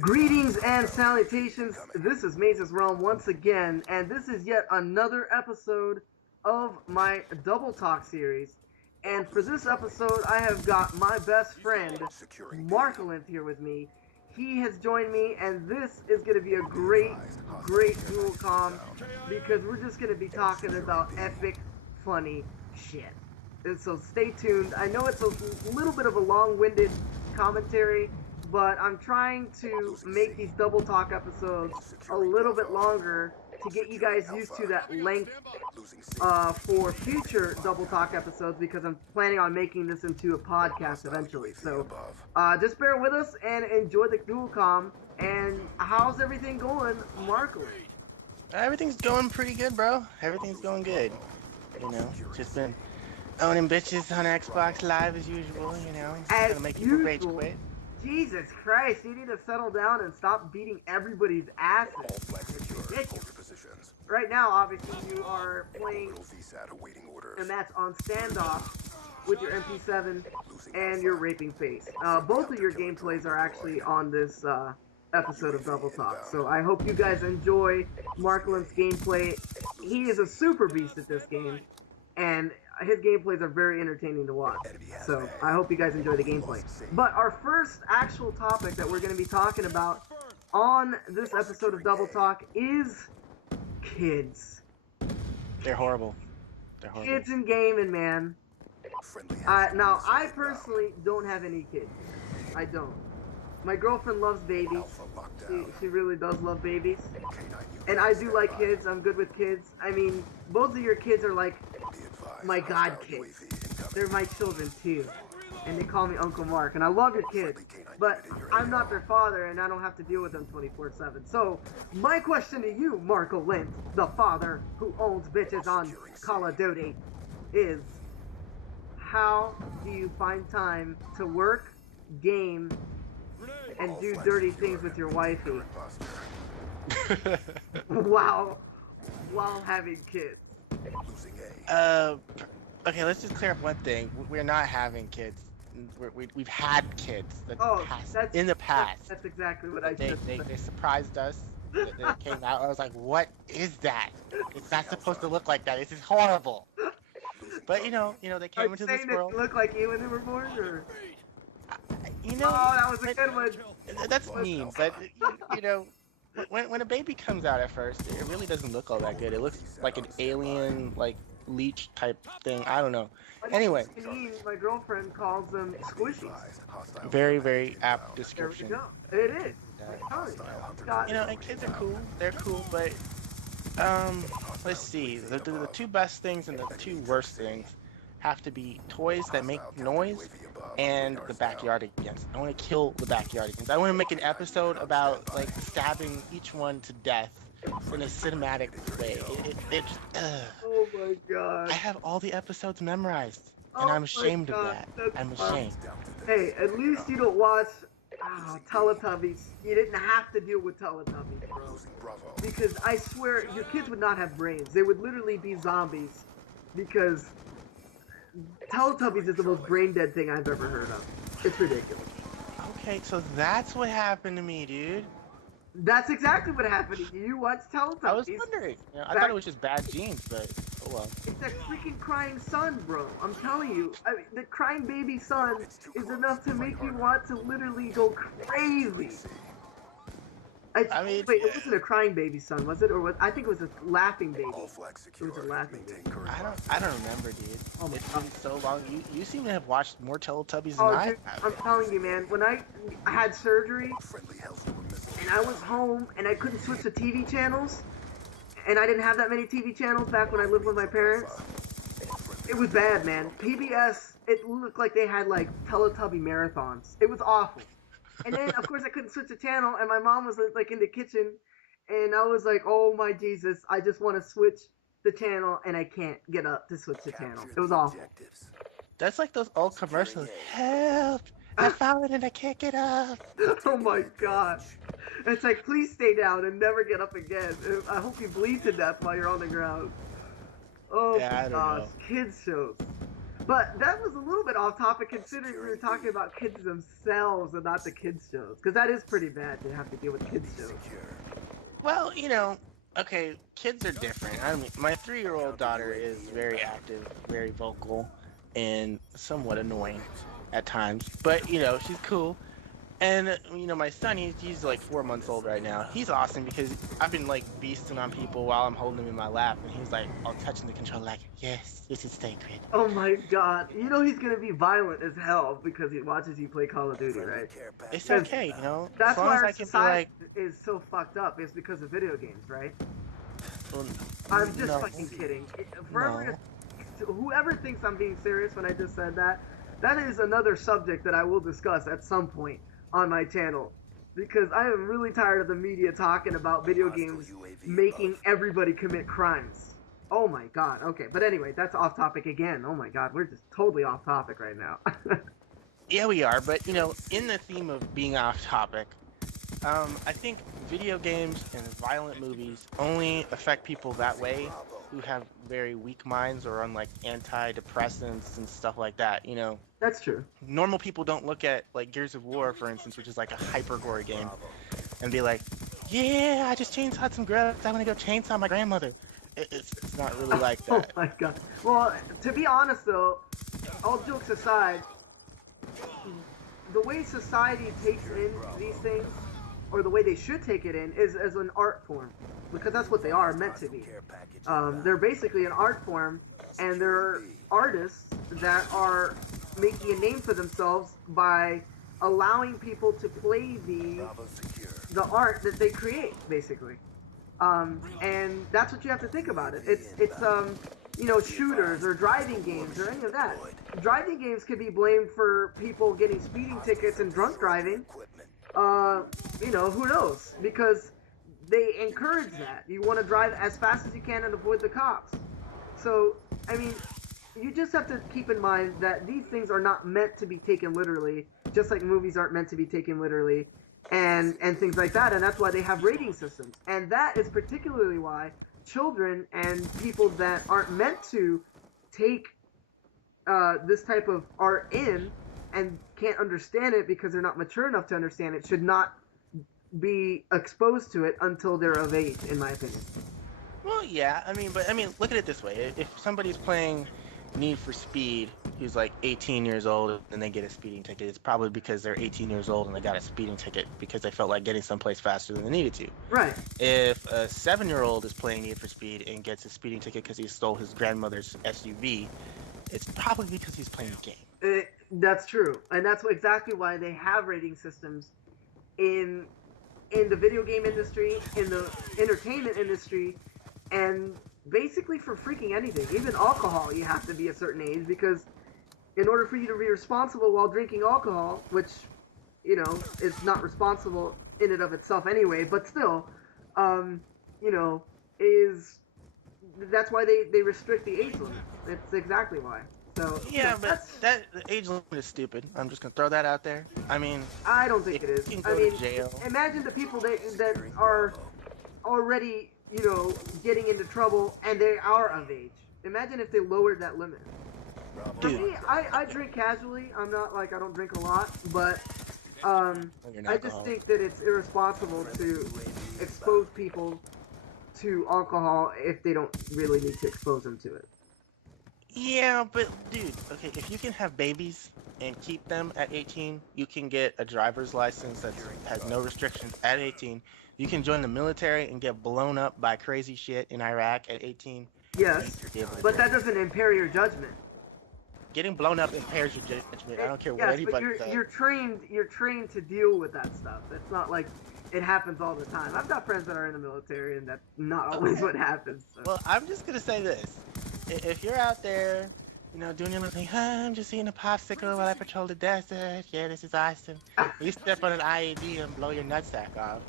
Greetings and salutations. This is MazezRealm once again, and this is yet another episode of my Double Talk series. And for this episode, I have got my best friend, Marcolinth, here with me. He has joined me, and this is going to be a great dual comm because we're just going to be talking about epic, funny shit. And so stay tuned. I know it's a little bit of a long-winded commentary, but I'm trying to make these double talk episodes a little bit longer to get you guys used to that length for future double talk episodes, because I'm planning on making this into a podcast eventually. So just bear with us and enjoy the dual comm. And how's everything going, Marco? Everything's going pretty good, bro. Everything's going good. You know, just been owning bitches on Xbox Live as usual, you know. As gonna make people rage quit. Jesus Christ, you need to settle down and stop beating everybody's asses. Right now, obviously, you are playing a match on standoff with your MP7 and your raping face. Both of your gameplays are actually on this episode of Double Talk, so I hope you guys enjoy Marcolinth's gameplay. He is a super beast at this game, and his gameplays are very entertaining to watch. So I hope you guys enjoy the gameplay. But our first actual topic that we're going to be talking about on this episode of Double Talk is kids. They're horrible. They're horrible. Kids in gaming, man. Now, I personally don't have any kids. I don't. My girlfriend loves babies. She really does love babies. And I do like kids. I'm good with kids. I mean, both of your kids are like my god kids. They're my children too. And they call me Uncle Mark. And I love your kids. But I'm not their father, and I don't have to deal with them 24/7. So, my question to you, Marcolinth, the father who owns bitches on Call of Duty, is how do you find time to work, game, and do dirty things with your wifey while having kids? Okay, let's just clear up one thing. We're not having kids. We've had kids in the past. That's exactly what I said. They surprised us. They came out. I was like, what is that? It's not supposed to look like that. This is horrible. But you know, they came into this world. They look like you when they were born, or? You know, oh, that was a good one. That's mean, but you know, when a baby comes out at first, it really doesn't look all that good. It looks like an alien, like leech type thing. I don't know. Anyway, my girlfriend calls them squishies. Very, very apt description. There we go. It is. You know, and kids are cool. They're cool, but let's see. The two best things and the two worst things have to be toys that make noise and the backyardigans. I want to kill the backyardigans. I want to make an episode about like stabbing each one to death in a cinematic way. Oh my god. I have all the episodes memorized, and I'm ashamed of that. I'm ashamed. Hey, at least you don't watch Teletubbies. You didn't have to deal with Teletubbies, bro. Because I swear, your kids would not have brains. They would literally be zombies. Because Teletubbies is the most brain-dead thing I've ever heard of. It's ridiculous. Okay, so that's what happened to me, dude. That's exactly what happened to you. You watched Teletubbies. I was wondering. You know, I thought it was just bad genes, but oh well. It's that freaking crying son, bro. I'm telling you. I mean, the crying baby son is enough to make you want to literally go crazy. I mean, wait, it wasn't a crying baby son, was it? Or was I think it was a laughing baby. It was a laughing baby. I don't remember, dude. Oh my it's god. been so long. You seem to have watched more Teletubbies than I dude, have. I'm telling you, man. When I had surgery and I was home and I couldn't switch to TV channels, and I didn't have that many TV channels back when I lived with my parents, it was bad, man. PBS, it looked like they had like Teletubby marathons. It was awful. And then, of course, I couldn't switch the channel, and my mom was like in the kitchen, and I was like, oh my Jesus, I just want to switch the channel, and I can't get up to switch the channel. It was awful. That's like those old commercials. Help! I found it and I can't get up. Oh my god. It's like, please stay down and never get up again. I hope you bleed to death while you're on the ground. Oh yeah, my gosh. Kids shows. But that was a little bit off topic considering we were talking about kids themselves and not the kids shows. Because that is pretty bad to have to deal with kids shows. Well, okay, kids are different. I mean, my 3-year-old daughter is very active, very vocal, and somewhat annoying at times. But, she's cool. And my son, he's like 4 months old right now. He's awesome because I've been like beasting on people while I'm holding him in my lap, and he's like all touching the controller, like, yes, this is sacred. Oh my god. You know he's gonna be violent as hell because he watches you play Call of Duty, right? It's okay, That's as long why as our I can be society like, is so fucked up. It's because of video games, right? well, I'm just no, fucking kidding. no. Whoever thinks I'm being serious when I just said that, that is another subject that I will discuss at some point on my channel. Because I am really tired of the media talking about video games making everybody commit crimes. Oh my god. Okay, but anyway, that's off topic again. Oh my god, we're just totally off topic right now. Yeah, we are, but in the theme of being off topic, I think video games and violent movies only affect people that way who have very weak minds or on like antidepressants and stuff like that. That's true. Normal people don't look at like Gears of War, for instance, which is like a hyper gore game, and be like, "Yeah, I just chainsawed some grubs. I want to go chainsaw my grandmother." It's not really like Oh that. my god. Well, to be honest though, all jokes aside, the way society takes in these things, or the way they should take it in, is as an art form, because that's what they are meant to be. They're basically an art form, and they're artists that are making a name for themselves by allowing people to play the art that they create, basically. And that's what you have to think about it. It's shooters or driving games or any of that. Driving games can be blamed for people getting speeding tickets and drunk driving. Who knows? Because they encourage that. You want to drive as fast as you can and avoid the cops. So, I mean, you just have to keep in mind that these things are not meant to be taken literally, just like movies aren't meant to be taken literally, and things like that. And that's why they have rating systems. And that is particularly why children and people that aren't meant to take this type of art in and can't understand it because they're not mature enough to understand it should not be exposed to it until they're of age, in my opinion. Well, yeah, but look at it this way: if somebody's playing Need for Speed who's like 18 years old and they get a speeding ticket, it's probably because they're 18 years old and they got a speeding ticket because they felt like getting someplace faster than they needed to. Right. If a 7-year-old is playing Need for Speed and gets a speeding ticket because he stole his grandmother's SUV, it's probably because he's playing the game. That's true, and that's exactly why they have rating systems in the video game industry, in the entertainment industry, and basically for freaking anything. Even alcohol, you have to be a certain age, because in order for you to be responsible while drinking alcohol, which, is not responsible in and of itself anyway, but still, that's why they restrict the age limit. That's exactly why. So, yeah, but the age limit is stupid. I'm just gonna throw that out there. I don't think it is. You can go to jail. Imagine the people that are already, getting into trouble and they are of age. Imagine if they lowered that limit. For me, I drink casually. I'm not I don't drink a lot, but I just think that it's irresponsible to expose people to alcohol if they don't really need to expose them to it. Yeah, but dude, okay, if you can have babies and keep them at 18, you can get a driver's license that has no restrictions at 18. You can join the military and get blown up by crazy shit in Iraq at 18. Yes, but that doesn't impair your judgment. Getting blown up impairs your judgment. I don't care what anybody says. You're trained to deal with that stuff. It's not like it happens all the time. I've got friends that are in the military, and that's not always what happens. So. Well, I'm just gonna say this: if you're out there, doing your little thing, I'm just eating a popsicle while I patrol the desert. Yeah, this is awesome. You step on an IED and blow your nutsack off.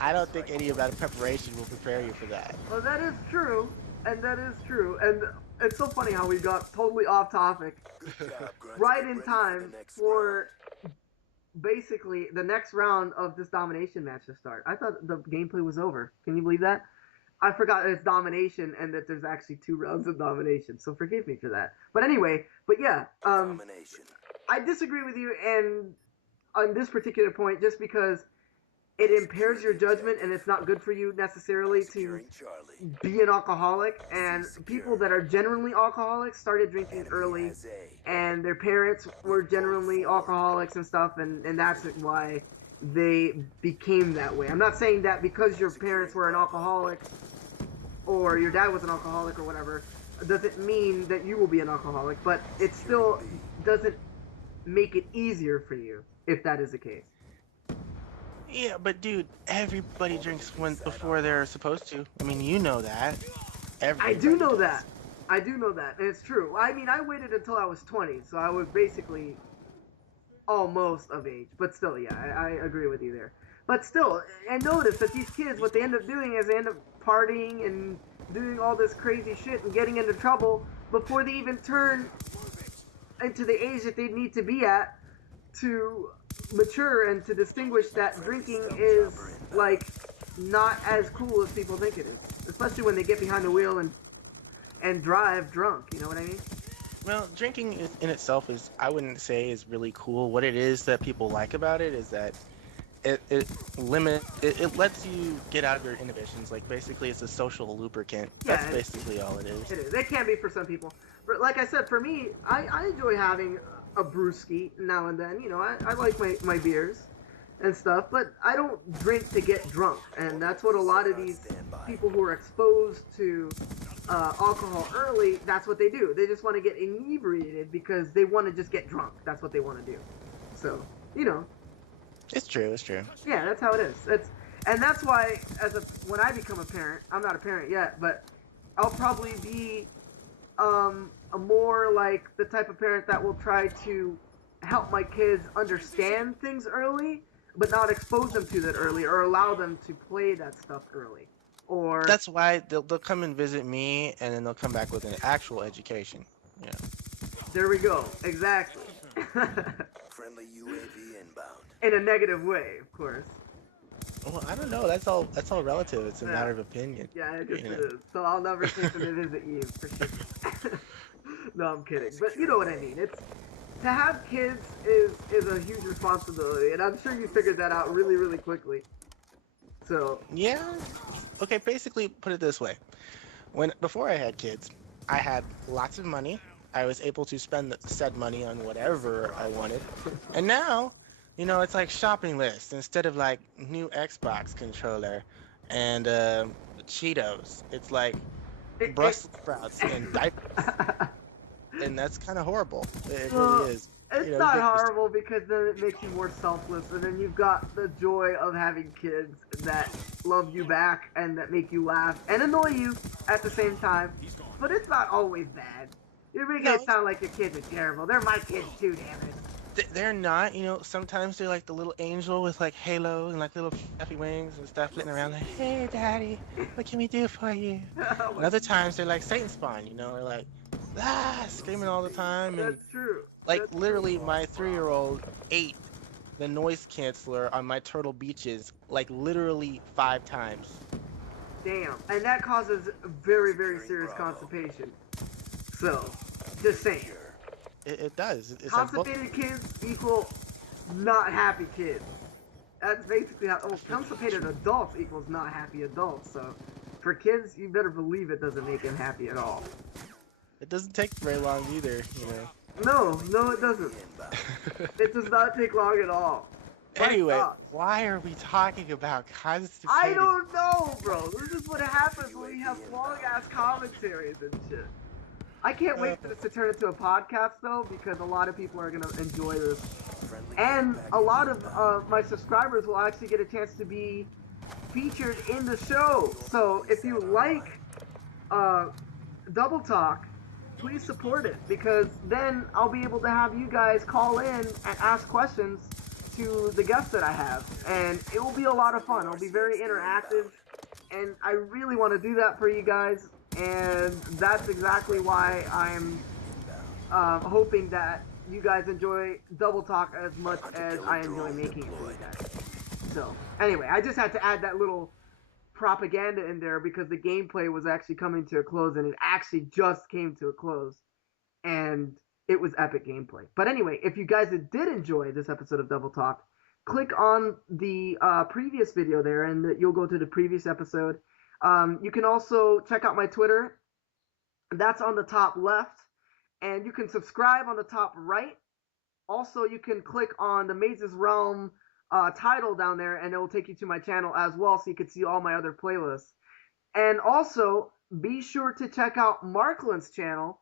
I don't think any amount of preparation will prepare you for that. Well, that is true, and it's so funny how we got totally off topic, right in time for basically the next round of this domination match to start. I thought the gameplay was over. Can you believe that? I forgot it's domination and that there's actually 2 rounds of domination. So forgive me for that. But anyway, but yeah, I disagree with you and on this particular point just because it impairs your judgment and it's not good for you necessarily to be an alcoholic. And people that are genuinely alcoholics started drinking early and their parents were generally alcoholics and stuff, and that's why they became that way. I'm not saying that because your parents were an alcoholic or your dad was an alcoholic or whatever doesn't mean that you will be an alcoholic, but it still doesn't make it easier for you if that is the case. Yeah, but dude, everybody drinks before they're supposed to. I mean, you know that. I do know does. that. I do know that, and it's true. I mean, I waited until I was 20, so I was basically almost of age. But still, yeah, I agree with you there. But still, and notice that these kids, what they end up doing is they end up partying and doing all this crazy shit and getting into trouble before they even turn into the age that they need to be at to mature and to distinguish that drinking is like not as cool as people think it is, especially when they get behind the wheel and drive drunk. You know what I mean? Well, drinking in itself is, I wouldn't say is really cool. What it is that people like about it is that it lets you get out of your inhibitions. Like basically, it's a social lubricant. Yeah, That's basically all it is. It is. It can be for some people, but like I said, for me, I enjoy having a brewski now and then. You know, I like my beers and stuff, but I don't drink to get drunk, and that's what a lot of these people who are exposed to alcohol early, that's what they do. They just want to get inebriated because they want to just get drunk. That's what they want to do. So, you know. It's true. It's true. Yeah, that's how it is. And that's why when I become a parent, I'm not a parent yet, but I'll probably be a more like the type of parent that will try to help my kids understand things early, but not expose them to that early or allow them to play that stuff early. Or that's why they'll come and visit me, and then they'll come back with an actual education. Yeah. There we go. Exactly. Friendly UAV inbound. In a negative way, of course. Well, I don't know. That's all relative. It's a matter of opinion. Yeah, it just is. So I'll never take them to visit you for sure. No, I'm kidding. But you know what I mean. It's to have kids is a huge responsibility, and I'm sure you figured that out really, really quickly. So yeah. Okay, basically put it this way. Before I had kids, I had lots of money. I was able to spend said money on whatever I wanted. And now, you know, it's like shopping lists. Instead of like new Xbox controller and Cheetos, it's like Brussels sprouts and diapers. And that's kind of horrible. It really is. It's not horrible because then it makes you more selfless, and then you've got the joy of having kids that love you back and that make you laugh and annoy you at the same time. But it's not always bad. You're making it sound like your kids are terrible. They're my kids too, damn it. They're not, you know, sometimes they're like the little angel with like halo and like little fluffy wings and stuff flitting around like, hey daddy, what can we do for you? And other times they're like Satan spawn, you know, they're like, screaming all the time. And that's true. Like that's literally true. my 3-year-old ate the noise canceller on my Turtle Beaches like literally 5 times. Damn. And that causes very, very serious constipation. So, just saying. It does. It's constipated kids equal not happy kids. That's basically how. Oh, constipated adults equals not happy adults. So, for kids, you better believe it doesn't make them happy at all. It doesn't take very long either, you know. No, it doesn't. It does not take long at all. Anyway, why are we talking about constipated? I don't know, bro. This is what happens when we have long-ass commentaries and shit. I can't wait for this to turn into a podcast, though, because a lot of people are going to enjoy this. And a lot of my subscribers will actually get a chance to be featured in the show. So if you like Double Talk, please support it, because then I'll be able to have you guys call in and ask questions to the guests that I have. And it will be a lot of fun. It'll be very interactive. And I really want to do that for you guys. And that's exactly why I'm hoping that you guys enjoy Double Talk as much as I enjoy making it for you guys. So, anyway, I just had to add that little propaganda in there because the gameplay was actually coming to a close, and it actually just came to a close, and it was epic gameplay. But anyway, if you guys did enjoy this episode of Double Talk, click on the previous video there, and you'll go to the previous episode. You can also check out my Twitter. That's on the top left, and you can subscribe on the top right. Also, you can click on the MazezRealm title down there, and it will take you to my channel as well, so you can see all my other playlists. And also, be sure to check out Marcolinth's channel.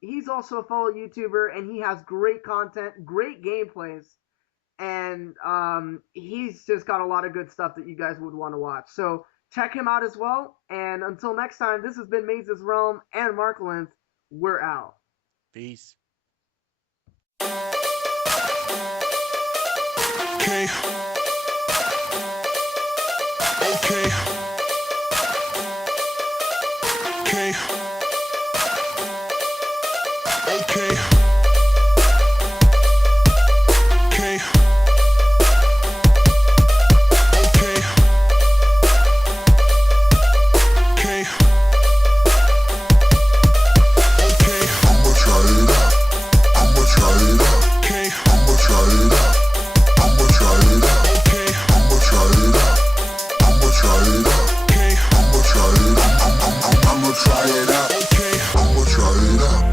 He's also a fellow YouTuber, and he has great content, great gameplays, and he's just got a lot of good stuff that you guys would want to watch. So check him out as well. And until next time, this has been MazezRealm and Marcolinth. We're out. Peace. Okay. Okay. Okay. Okay. Okay. Okay. Okay. Okay. I'ma try it out. I'ma try it out. Okay. I'ma try it out. I'ma try it out. Okay. I'ma try it out. I'ma try it out. Okay. I'ma try it out. I'ma try it out. Okay. I'ma try it out.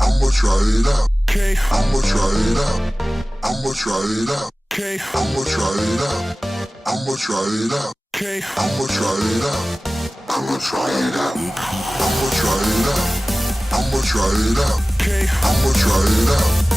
I'ma try it out. Okay. I'ma try it out. I'ma try it out. Okay. I'ma try it out. I'ma try it out. Okay. I'ma try it out. I'ma try it out. I'ma try it out. I'ma try it out. Okay. I'ma try it out.